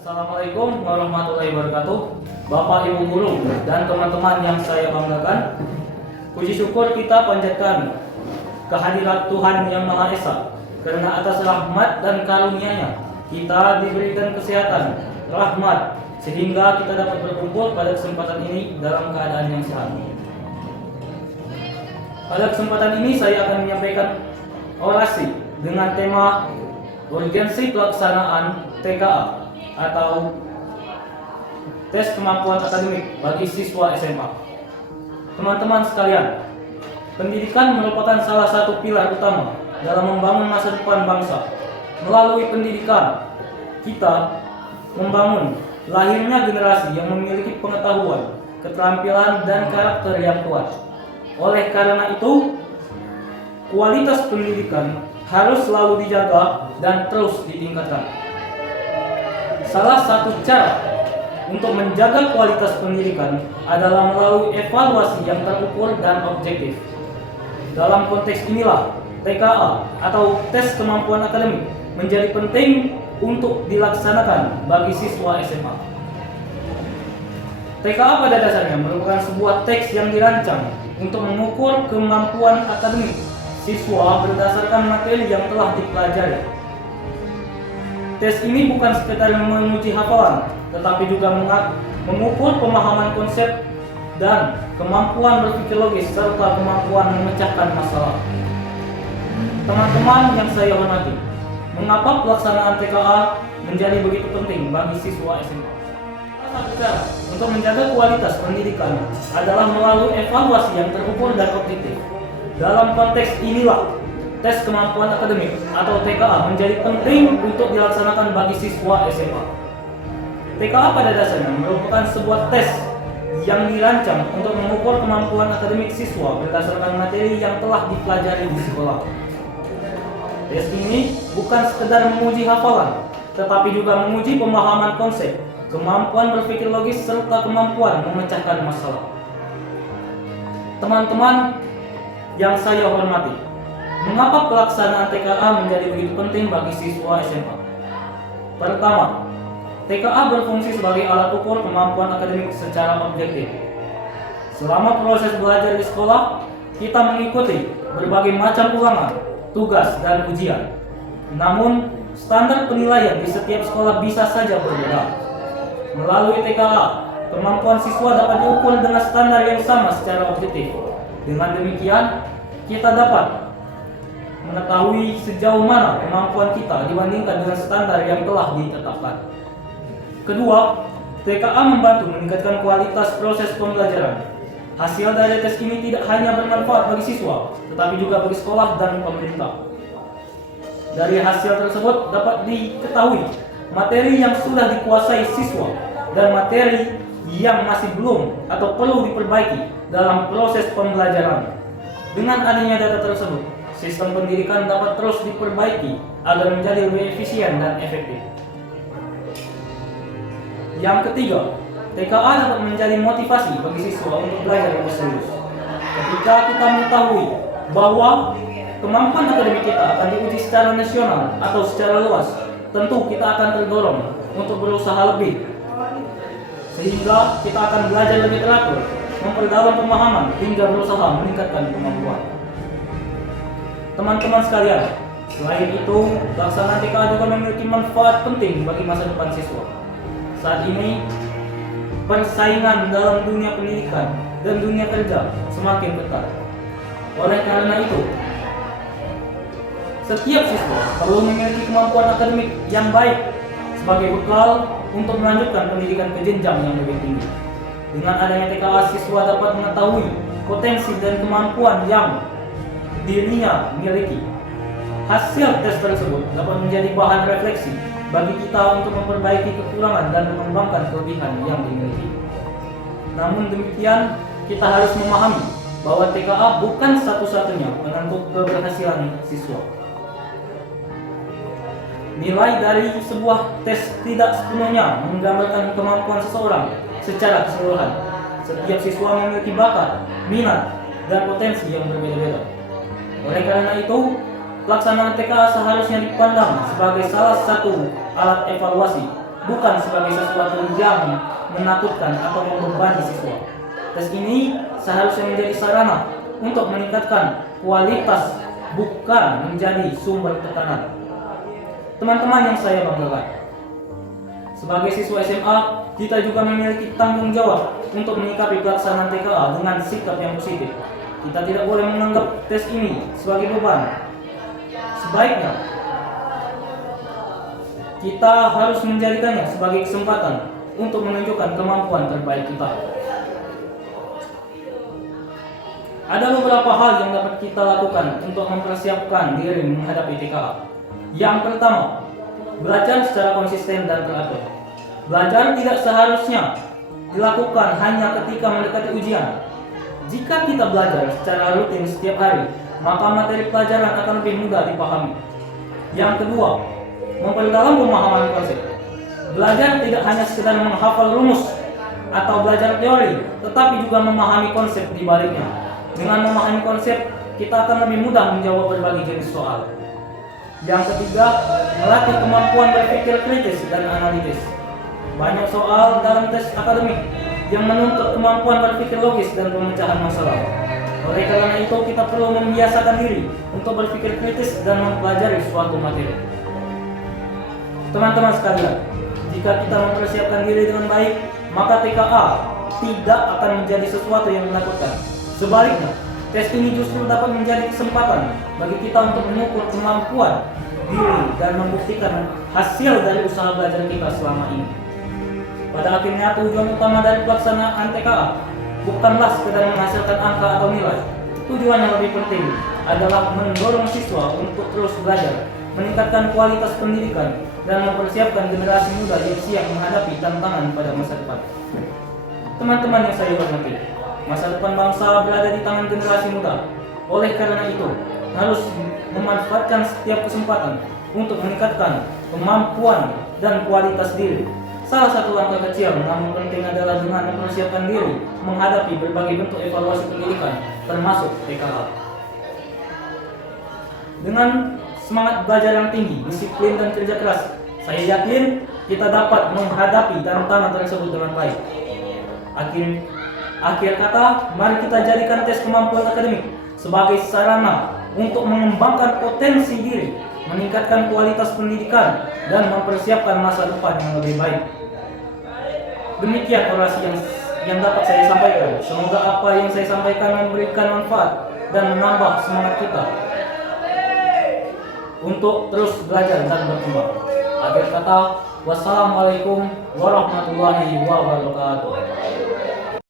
Assalamualaikum warahmatullahi wabarakatuh. Bapak Ibu guru dan teman-teman yang saya banggakan, puji syukur kita panjatkan kehadirat Tuhan Yang Maha Esa, karena atas rahmat dan karunia-Nya kita diberikan kesehatan, rahmat, sehingga kita dapat berkumpul pada kesempatan ini dalam keadaan yang sehat. Pada kesempatan ini saya akan menyampaikan orasi dengan tema urgensi pelaksanaan TKA atau tes kemampuan akademik bagi siswa SMA. Teman-teman sekalian, pendidikan merupakan salah satu pilar utama dalam membangun masa depan bangsa. Melalui pendidikan, kita membangun lahirnya generasi yang memiliki pengetahuan, keterampilan, dan karakter yang kuat. Oleh karena itu, kualitas pendidikan harus selalu dijaga dan terus ditingkatkan. Salah satu cara untuk menjaga kualitas pendidikan adalah melalui evaluasi yang terukur dan objektif. Dalam konteks inilah, TKA atau tes kemampuan akademik menjadi penting untuk dilaksanakan bagi siswa SMA. TKA pada dasarnya merupakan sebuah teks yang dirancang untuk mengukur kemampuan akademik siswa berdasarkan materi yang telah dipelajari. Tes ini bukan sekedar menguji hafalan, tetapi juga mengukur pemahaman konsep dan kemampuan berpikir logis serta kemampuan memecahkan masalah. Teman-teman yang saya hormati, mengapa pelaksanaan TKA menjadi begitu penting bagi siswa SMA? Salah satu cara untuk menjaga kualitas pendidikan adalah melalui evaluasi yang terukur dan objektif. Dalam konteks inilah, tes kemampuan akademik atau TKA menjadi penting untuk dilaksanakan bagi siswa SMA. TKA pada dasarnya merupakan sebuah tes yang dirancang untuk mengukur kemampuan akademik siswa berdasarkan materi yang telah dipelajari di sekolah. Tes ini bukan sekedar menguji hafalan, tetapi juga menguji pemahaman konsep, kemampuan berpikir logis, serta kemampuan memecahkan masalah. Teman-teman yang saya hormati, mengapa pelaksanaan TKA menjadi begitu penting bagi siswa SMA? Pertama, TKA berfungsi sebagai alat ukur kemampuan akademik secara objektif. Selama proses belajar di sekolah, kita mengikuti berbagai macam ulangan, tugas, dan ujian. Namun, standar penilaian di setiap sekolah bisa saja berbeda. Melalui TKA, kemampuan siswa dapat diukur dengan standar yang sama secara objektif. Dengan demikian, kita dapat mengetahui sejauh mana kemampuan kita dibandingkan dengan standar yang telah ditetapkan. Kedua, TKA membantu meningkatkan kualitas proses pembelajaran. Hasil dari tes ini tidak hanya bermanfaat bagi siswa, tetapi juga bagi sekolah dan pemerintah. Dari hasil tersebut dapat diketahui materi yang sudah dikuasai siswa dan materi yang masih belum atau perlu diperbaiki dalam proses pembelajaran. Dengan adanya data tersebut, sistem pendidikan dapat terus diperbaiki agar menjadi lebih efisien dan efektif. Yang ketiga, TKA dapat menjadi motivasi bagi siswa untuk belajar lebih serius. Ketika kita mengetahui bahwa kemampuan akademik kita akan diuji secara nasional atau secara luas, tentu kita akan terdorong untuk berusaha lebih, sehingga kita akan belajar lebih teratur, memperdalam pemahaman, hingga berusaha meningkatkan kemampuan. Teman-teman sekalian, selain itu, pelaksanaan TKA juga memiliki manfaat penting bagi masa depan siswa. Saat ini, persaingan dalam dunia pendidikan dan dunia kerja semakin ketat. Oleh karena itu, setiap siswa perlu memiliki kemampuan akademik yang baik sebagai bekal untuk melanjutkan pendidikan ke jenjang yang lebih tinggi. Dengan adanya TKA, siswa dapat mengetahui potensi dan kemampuan yang dirinya miliki. Hasil tes tersebut dapat menjadi bahan refleksi bagi kita untuk memperbaiki kekurangan dan mengembangkan kelebihan yang dimiliki. Namun demikian, kita harus memahami bahwa TKA bukan satu-satunya penentu keberhasilan siswa. Nilai dari sebuah tes tidak sepenuhnya menggambarkan kemampuan seseorang secara keseluruhan. Setiap siswa memiliki bakat, minat, dan potensi yang berbeda-beda. Oleh karena itu, pelaksanaan TKA seharusnya dipandang sebagai salah satu alat evaluasi bukan sebagai sesuatu yang menakutkan atau membebani siswa. Tes ini seharusnya menjadi sarana untuk meningkatkan kualitas, bukan menjadi sumber tekanan. Teman-teman yang saya banggakan, sebagai siswa SMA, kita juga memiliki tanggung jawab untuk menyikapi pelaksanaan TKA dengan sikap yang positif. Kita tidak boleh menganggap tes ini sebagai beban. Sebaiknya, kita harus menjadikannya sebagai kesempatan untuk menunjukkan kemampuan terbaik kita. Ada beberapa hal yang dapat kita lakukan untuk mempersiapkan diri menghadapi TKA. Yang pertama, belajar secara konsisten dan teratur. Belajar tidak seharusnya dilakukan hanya ketika mendekati ujian. Jika kita belajar secara rutin setiap hari, maka materi pelajaran akan lebih mudah dipahami. Yang kedua, memperdalam pemahaman konsep. Belajar tidak hanya sekedar menghafal rumus atau belajar teori, tetapi juga memahami konsep di baliknya. Dengan memahami konsep, kita akan lebih mudah menjawab berbagai jenis soal. Yang ketiga, melatih kemampuan berpikir kritis dan analitis. Banyak soal dalam tes akademik yang menuntut kemampuan berpikir logis dan pemecahan masalah. Oleh karena itu, kita perlu membiasakan diri untuk berpikir kritis dan mempelajari suatu materi. Teman-teman sekalian, jika kita mempersiapkan diri dengan baik, maka TKA tidak akan menjadi sesuatu yang menakutkan. Sebaliknya, tes ini justru dapat menjadi kesempatan bagi kita untuk mengukur kemampuan diri dan membuktikan hasil dari usaha belajar kita selama ini. Pada akhirnya, tujuan utama dari pelaksanaan TKA bukanlah sekedar menghasilkan angka atau nilai. Tujuan yang lebih penting adalah mendorong siswa untuk terus belajar, meningkatkan kualitas pendidikan, dan mempersiapkan generasi muda yang siap menghadapi tantangan pada masa depan. Teman-teman yang saya hormati, masa depan bangsa berada di tangan generasi muda. Oleh karena itu, harus memanfaatkan setiap kesempatan untuk meningkatkan kemampuan dan kualitas diri. Salah satu langkah kecil namun penting adalah dengan mempersiapkan diri menghadapi berbagai bentuk evaluasi pendidikan, termasuk TKA. Dengan semangat belajar yang tinggi, disiplin dan kerja keras, saya yakin kita dapat menghadapi tantangan tersebut dengan baik. Akhir kata, mari kita jadikan tes kemampuan akademik sebagai sarana untuk mengembangkan potensi diri, meningkatkan kualitas pendidikan, dan mempersiapkan masa depan yang lebih baik. Demikian orasi yang dapat saya sampaikan. Semoga apa yang saya sampaikan memberikan manfaat dan menambah semangat kita untuk terus belajar dan berkembang. Akhir kata, wassalamualaikum warahmatullahi wabarakatuh.